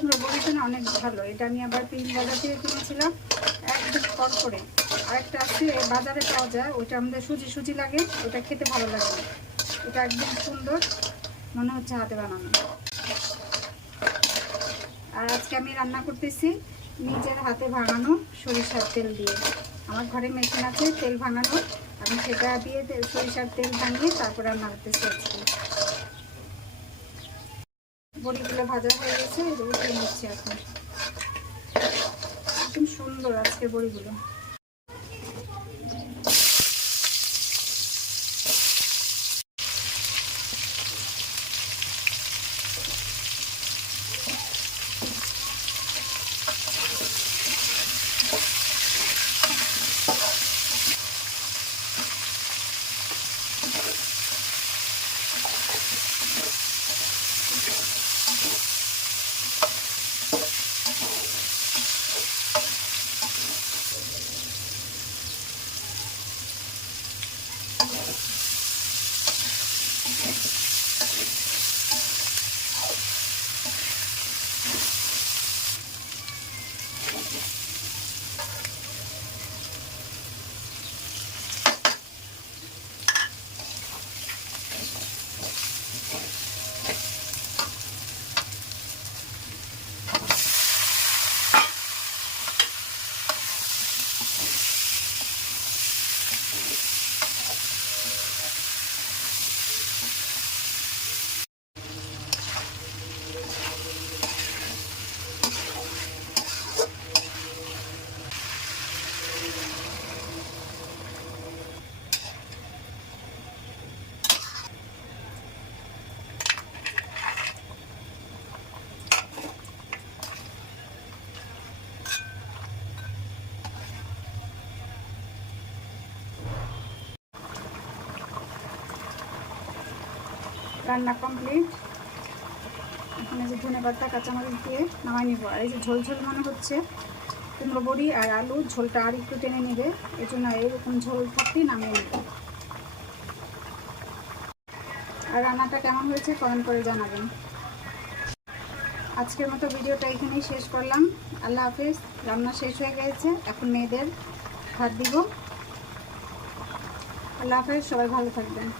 কুমড়ো বড়িটা না অনেক ভালো। এটা আমি আবার পিস বাজার থেকে কিনেছিলাম, একদম কড়কড়ে। আরেকটা আছে বাজারে পাওয়া যায়, ওইটা আমাদের সুজি সুজি লাগে, ওটা খেতে ভালো লাগে না। এটা একদম সুন্দর, মনে হচ্ছে হাতে বানানো। আর আজকে আমি রান্না করতেছি নিজের হাতে ভাঙানো সরিষার তেল দিয়ে। আমার ঘরে মেশিন আছে তেল ভাঙানো, আমি সেটা দিয়ে সরিষার তেল ভাঙিয়ে তারপর রান্না করতেছি আজকে। বড়িগুলো ভাজা হয়ে গেছে, এগুলো উঠিয়ে নিচ্ছি এখন। একদম সুন্দর আজকে বড়িগুলো। রান্না কমপ্লিট। এখানে যে ধনেপাতা কাঁচামরিচ দিয়ে নামাই নিব। আর এই যে ঝোল ঝোল মনে হচ্ছে, কুমড়ো বড়ি আর আলু ঝোলটা আর একটু টেনে নেবে, এই জন্য এরকম ঝোল থাকতেই নামিয়ে নেব। আর রান্নাটা কেমন হয়েছে কমেন্ট করে জানাবেন। আজকের মতো ভিডিওটা এখানেই শেষ করলাম। আল্লাহ হাফেজ। রান্না শেষ হয়ে গেছে, এখন মেয়েদের ভাত দিব। আল্লাহ হাফেজ, সবাই ভালো থাকবেন।